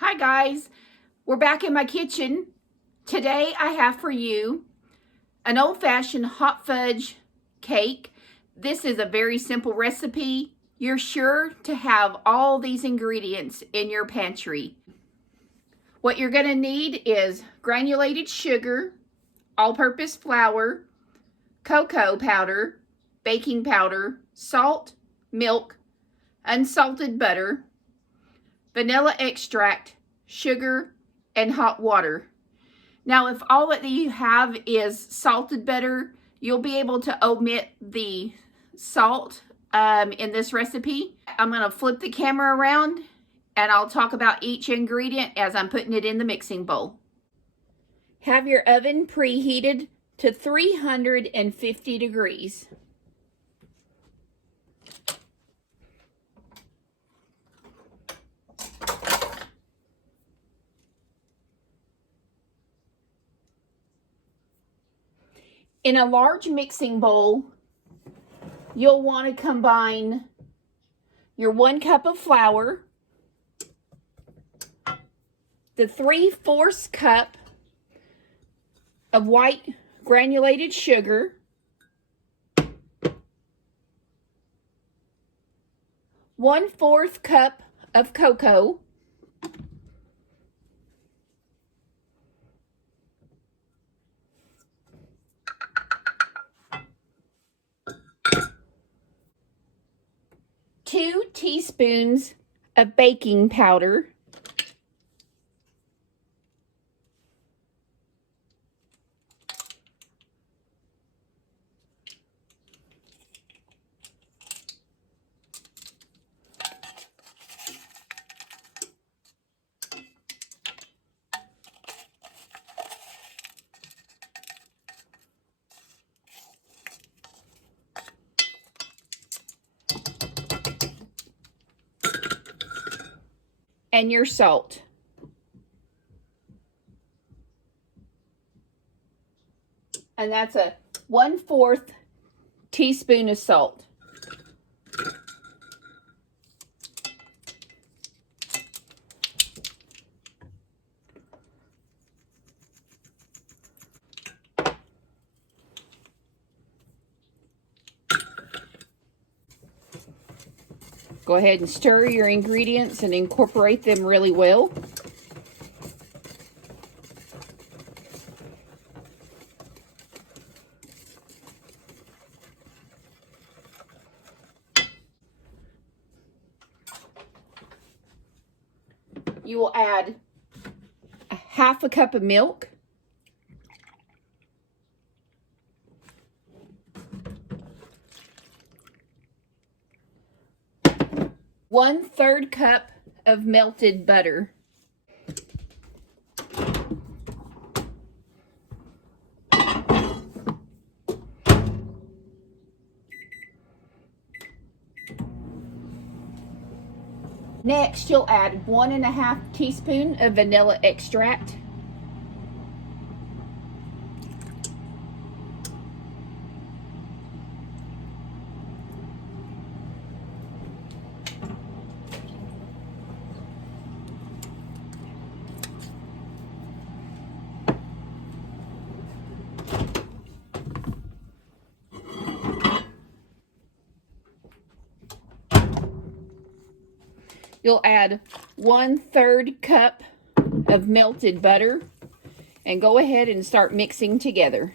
Hi guys, we're back in my kitchen. Today I have for you an old-fashioned hot fudge cake. This is a very simple recipe. You're sure to have all these ingredients in your pantry. What you're going to need is granulated sugar, all-purpose flour, cocoa powder, baking powder, salt, milk, unsalted butter, vanilla extract, sugar, and hot water. Now, if all that you have is salted butter, you'll be able to omit the salt in this recipe. I'm going to flip the camera around and I'll talk about each ingredient as I'm putting it in the mixing bowl. Have your oven preheated to 350 degrees. In a large mixing bowl, you'll want to combine your 1 cup of flour, the 3/4 cup of white granulated sugar, 1/4 cup of cocoa, 2 teaspoons of baking powder, and your salt. And that's a 1/4 teaspoon of salt. Go ahead and stir your ingredients and incorporate them really well. You will add a 1/2 cup of milk, 1/3 cup of melted butter, next you'll add 1.5 teaspoon of vanilla extract, you'll add 1/3 cup of melted butter, and go ahead and start mixing together.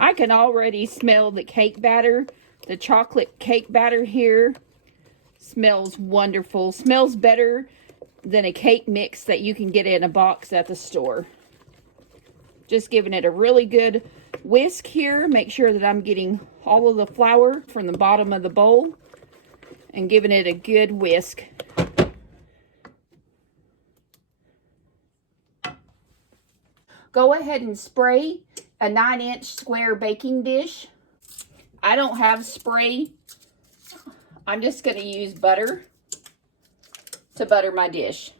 I can already smell the cake batter. The chocolate cake batter here smells wonderful. Smells better than a cake mix that you can get in a box at the store. Just giving it a really good whisk here. Make sure that I'm getting all of the flour from the bottom of the bowl and giving it a good whisk. Go ahead and spray a 9-inch square baking dish. I don't have spray. I'm just going to use butter to butter my dish.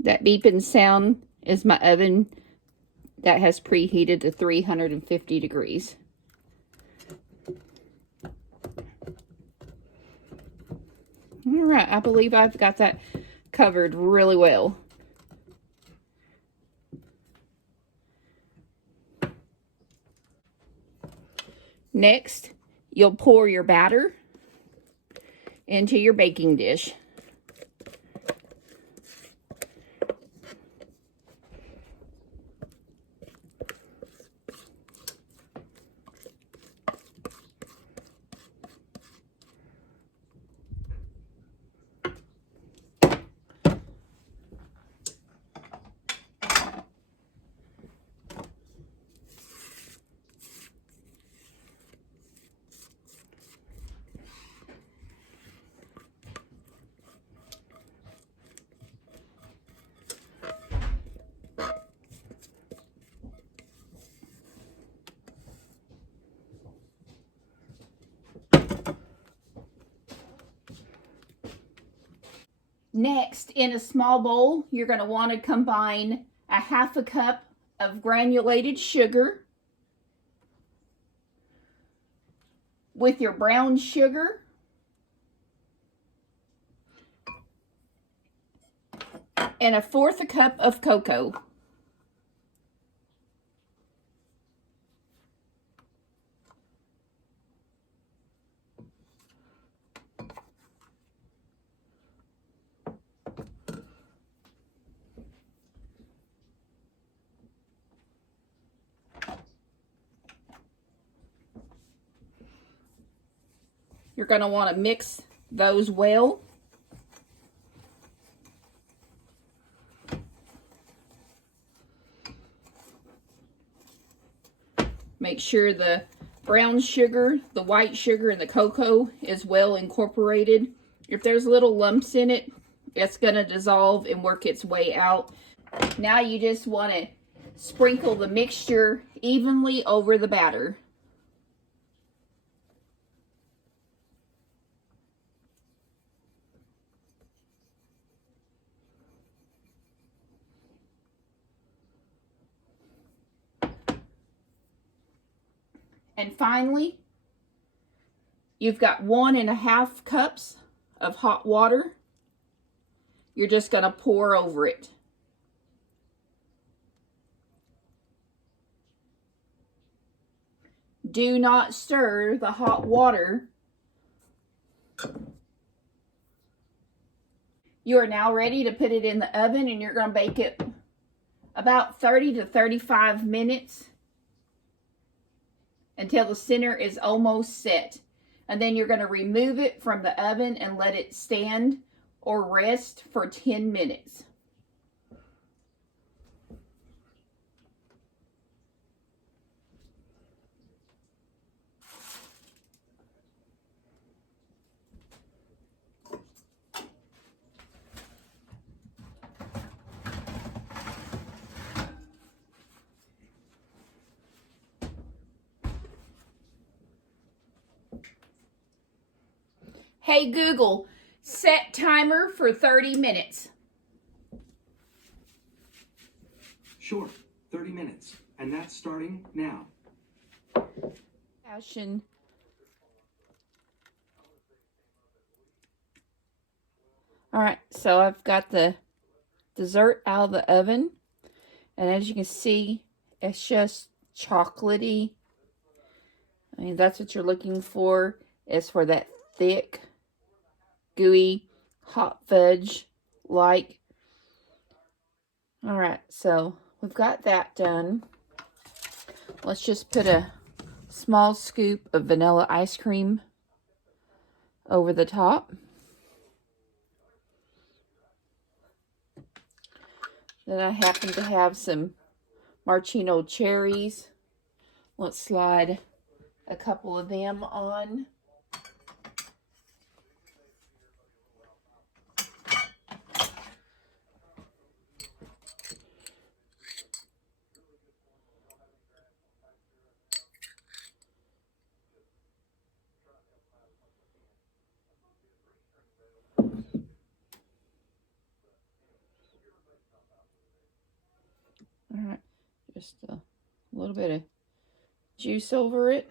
That beeping sound is my oven that has preheated to 350 degrees. All right, I believe I've got that covered really well. Next, you'll pour your batter into your baking dish. Next, in a small bowl, you're going to want to combine a 1/2 cup of granulated sugar with your brown sugar and 1/4 cup of cocoa. You're going to want to mix those well. Make sure the brown sugar, the white sugar, and the cocoa is well incorporated. If there's little lumps in it, it's going to dissolve and work its way out. Now you just want to sprinkle the mixture evenly over the batter. And finally, you've got 1½ cups of hot water. You're just going to pour over it. Do not stir the hot water. You are now ready to put it in the oven, and you're going to bake it about 30 to 35 minutes until the center is almost set. And then you're going to remove it from the oven and let it stand or rest for 10 minutes. Hey Google, set timer for 30 minutes. Sure, 30 minutes, and that's starting now. Passion. All right, so I've got the dessert out of the oven, and as you can see, it's just chocolatey. I mean, that's what you're looking for, is for that thick, gooey, hot fudge like. All right, so we've got that done. Let's just put a small scoop of vanilla ice cream over the top. Then I happen to have some Maraschino cherries. Let's slide a couple of them on. All right, just a little bit of juice over it.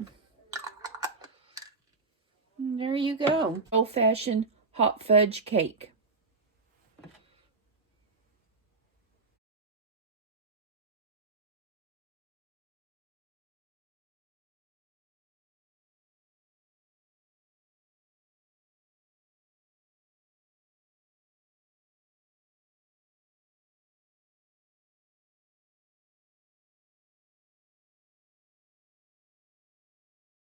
And there you go. Old-fashioned hot fudge cake.